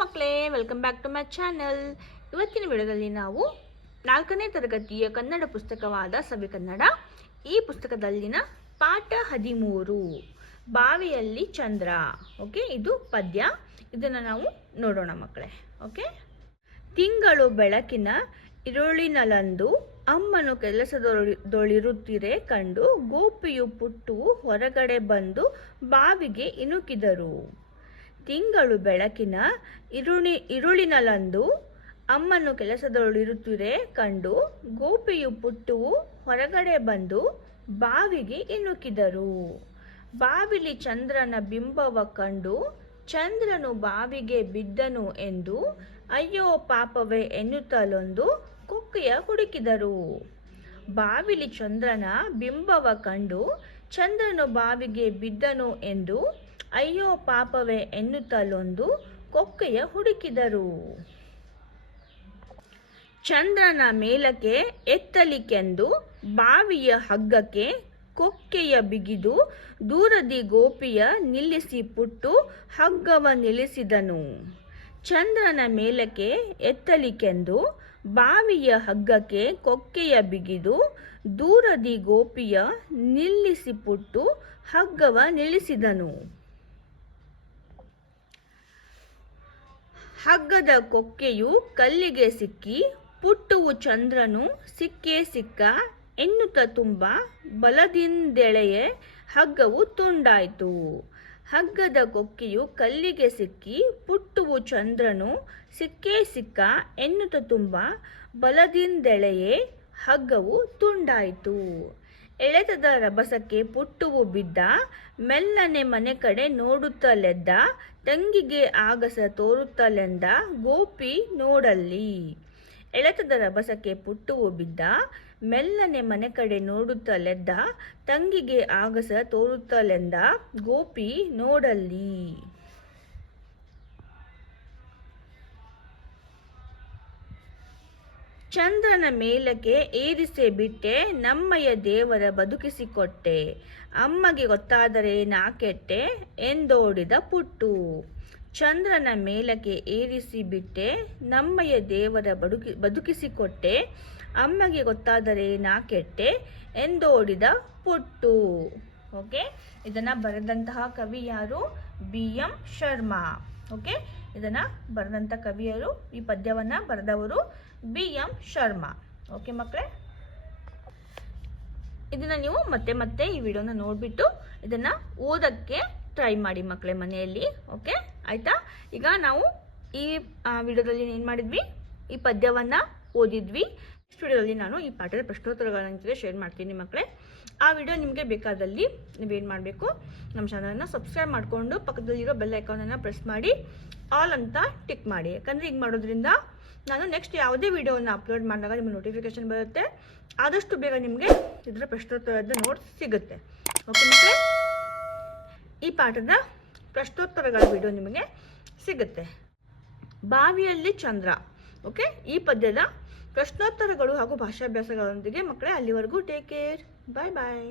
ಮಕ್ಕಳೇ welcome back to my channel ಇವತ್ತಿನ ವಿಡಿಯೋದಲ್ಲಿ ನಾವು ನಾಲ್ಕನೇ ತರಗತಿಯ ಕನ್ನಡ ಪುಸ್ತಕವಾದ ಸವಿ ಕನ್ನಡ, ಈ ಪುಸ್ತಕದಲ್ಲಿನ ಪಾಠ ಹದಿಮೂರು, ಬಾವಿಯಲ್ಲಿ ಚಂದ್ರ. ಓಕೆ ಇದು ಪದ್ಯ. ಇದನ್ನು ನಾವು ನೋಡೋಣ ಮಕ್ಕಳೇ ಓಕೆ ತಿಂಗಳು ಬೆಳಕಿನ ಇರುಳಿನಲಂದು ಅಮ್ಮನು ಕೆಲಸದೊಳಿರುತ್ತಿರೆ ಕಂಡು ಗೋಪಿಯು ಪುಟ್ಟು ಹೊರಗಡೆ ಬಂದು ಬಾವಿಗೆ ಇಣುಕಿದರು. ತಿಂಗಳು ಬೆಳಕಿನ ಇರುಳಿ ಇರುಳಿನಲಂದು ಅಮ್ಮನು ಕೆಲಸದೊಳಿರುತ್ತಿರೆ ಕಂಡು ಗೋಪಿಯು ಪುಟ್ಟುವು ಹೊರಗಡೆ ಬಂದು ಬಾವಿಗೆ ಇಣುಕಿದರು ಬಾವಿಲಿ ಚಂದ್ರನ ಬಿಂಬವ ಕಂಡು ಚಂದ್ರನು ಬಾವಿಗೆ ಬಿದ್ದನು ಎಂದು ಅಯ್ಯೋ ಪಾಪವೇ ಎನ್ನುತ್ತಲೊಂದು ಕುಕ್ಕೆಯ ಹುಡುಕಿದರು. ಬಾವಿಲಿ ಚಂದ್ರನ ಬಿಂಬವ ಕಂಡು ಚಂದ್ರನು ಬಾವಿಗೆ ಬಿದ್ದನು ಎಂದು ಅಯ್ಯೋ ಪಾಪವೇ ಎನ್ನುತ್ತಲೊಂದು ಕೊಕ್ಕೆಯ ಹುಡುಕಿದರು. ಚಂದ್ರನ ಮೇಲಕ್ಕೆ ಎತ್ತಲಿಕ್ಕೆಂದು ಬಾವಿಯ ಹಗ್ಗಕ್ಕೆ ಕೊಕ್ಕೆಯ ಬಿಗಿದು ದೂರದಿ ಗೋಪಿಯ ನಿಲ್ಲಿಸಿ ಪುಟ್ಟು ಹಗ್ಗವ ನಿಲ್ಲಿಸಿದನು. ಚಂದ್ರನ ಮೇಲಕ್ಕೆ ಎತ್ತಲಿಕ್ಕೆಂದು ಬಾವಿಯ ಹಗ್ಗಕ್ಕೆ ಕೊಕ್ಕೆಯ ಬಿಗಿದು ದೂರದಿ ಗೋಪಿಯ ನಿಲ್ಲಿಸಿ ಪುಟ್ಟು ಹಗ್ಗವ ನಿಲ್ಲಿಸಿದನು. ಹಗ್ಗದ ಕೊಕ್ಕೆಯು ಕಲ್ಲಿಗೆ ಸಿಕ್ಕಿ, ಪುಟ್ಟುವು ಚಂದ್ರನು ಸಿಕ್ಕೇ ಸಿಕ್ಕ, ಎನ್ನುತ್ತ ತುಂಬ ಬಲದಿಂದೆಳೆಯೇ ಹಗ್ಗವು ತುಂಡಾಯಿತು. ಹಗ್ಗದ ಕೊಕ್ಕೆಯು ಕಲ್ಲಿಗೆ ಸಿಕ್ಕಿ, ಪುಟ್ಟುವು ಚಂದ್ರನು ಸಿಕ್ಕೇ ಸಿಕ್ಕ, ಎನ್ನುತ್ತ ತುಂಬ ಬಲದಿಂದೆಳೆಯೇ ಹಗ್ಗವು ತುಂಡಾಯಿತು. ಎಳೆತದ ರಭಸಕ್ಕೆ ಪುಟ್ಟುವು ಬಿದ್ದ, ಮೆಲ್ಲನೆ ಮನೆ ಕಡೆ ನೋಡುತ್ತಲೆದ್ದ ತಂಗಿಗೆ ಆಗಸ ತೋರುತ್ತಲೆಂದ ಗೋಪಿ ನೋಡಲ್ಲಿ. ಎಳೆತದ ರಭಸಕ್ಕೆ ಪುಟ್ಟುವು ಬಿದ್ದ, ಮೆಲ್ಲನೆ ಮನೆ ಕಡೆ ನೋಡುತ್ತಲೆದ್ದ ತಂಗಿಗೆ ಆಗಸ ತೋರುತ್ತಲೆಂದ ಗೋಪಿ ನೋಡಲ್ಲಿ. ಚಂದ್ರನ ಮೇಲಕ್ಕೆ ಏರಿಸಿ ಬಿಟ್ಟೆ, ನಮ್ಮಯ್ಯ ದೇವರ ಬದುಕಿಸಿಕೊಟ್ಟೆ. ಅಮ್ಮಗೆ ಗೊತ್ತಾದರೆ ನಾ ಕೆಟ್ಟೆ ಎಂದೋಡಿದ ಪುಟ್ಟು. ಚಂದ್ರನ ಮೇಲಕ್ಕೆ ಏರಿಸಿ ಬಿಟ್ಟೆ, ನಮ್ಮಯ್ಯ ದೇವರ ಬದುಕಿ ಬದುಕಿಸಿಕೊಟ್ಟೆ. ಅಮ್ಮಗೆ ಗೊತ್ತಾದರೆ ನಾ ಕೆಟ್ಟೆ ಎಂದೋಡಿದ ಪುಟ್ಟು. ಓಕೆ? ಇದನ್ನು ಬರೆದಂತಹ ಕವಿ ಯಾರು? B M Sharma. ಓಕೆ ಇದನ್ನು ಬರೆದಂಥ ಕವಿಯರು, ಈ ಪದ್ಯವನ್ನು ಬರೆದವರು ಬಿ ಎಂ ಶರ್ಮಾ. ಓಕೆ ಮಕ್ಕಳೇ ಇದನ್ನ ನೀವು ಮತ್ತೆ ಮತ್ತೆ ಈ ವಿಡಿಯೋನ ನೋಡಿಬಿಟ್ಟು ಇದನ್ನ ಓದೋಕ್ಕೆ ಟ್ರೈ ಮಾಡಿ ಮಕ್ಕಳೇ ಮನೆಯಲ್ಲಿ. ಓಕೆ ಆಯ್ತಾ? ಈಗ ನಾವು ಈ ವಿಡಿಯೋದಲ್ಲಿ ಏನು ಮಾಡಿದ್ವಿ? ಈ ಪದ್ಯವನ್ನು ಓದಿದ್ವಿ. ನೆಕ್ಸ್ಟ್ ನಾನು ಈ ಪಾಠದ ಪ್ರಶ್ನೋತ್ತರಗಳನ್ನು ಜೊತೆ ಶೇರ್ ಮಾಡ್ತೀನಿ ಮಕ್ಕಳೇ ಆ ವಿಡಿಯೋ ನಿಮಗೆ ಬೇಕಾದಲ್ಲಿ ನೀವೇನು ಮಾಡಬೇಕು? ನಮ್ಮ ಚಾನಲನ್ನು ಸಬ್ಸ್ಕ್ರೈಬ್ ಮಾಡಿಕೊಂಡು ಪಕ್ಕದಲ್ಲಿರೋ ಬೆಲ್ ಐಕಾನನ್ನು ಪ್ರೆಸ್ ಮಾಡಿ, ಆಲ್ ಅಂತ ಟಿಕ್ ಮಾಡಿ. ಯಾಕಂದರೆ ಈಗ ಮಾಡೋದ್ರಿಂದ ನಾನು ನೆಕ್ಸ್ಟ್ ಯಾವುದೇ ವಿಡಿಯೋವನ್ನು ಅಪ್ಲೋಡ್ ಮಾಡಿದಾಗ ನಿಮಗೆ ನೋಟಿಫಿಕೇಶನ್ ಬರುತ್ತೆ. ಆದಷ್ಟು ಬೇಗ ನಿಮಗೆ ಇದರ ಪ್ರಶ್ನೋತ್ತರದ ನೋಟ್ಸ್ ಸಿಗುತ್ತೆ. ಓಕೆ ಮಕ್ಕಳೇ ಈ ಪಾಠದ ಪ್ರಶ್ನೋತ್ತರಗಳ ವಿಡಿಯೋ ನಿಮಗೆ ಸಿಗುತ್ತೆ. ಬಾವಿಯಲ್ಲಿ ಚಂದ್ರ ಓಕೆ ಈ ಪದ್ಯದ ಪ್ರಶ್ನೋತ್ತರಗಳು ಹಾಗೂ ಭಾಷಾಭ್ಯಾಸಗಳೊಂದಿಗೆ ಮಕ್ಕಳೇ ಅಲ್ಲಿವರೆಗೂ ಟೇಕ್ ಕೇರ್ ಬಾಯ್ ಬಾಯ್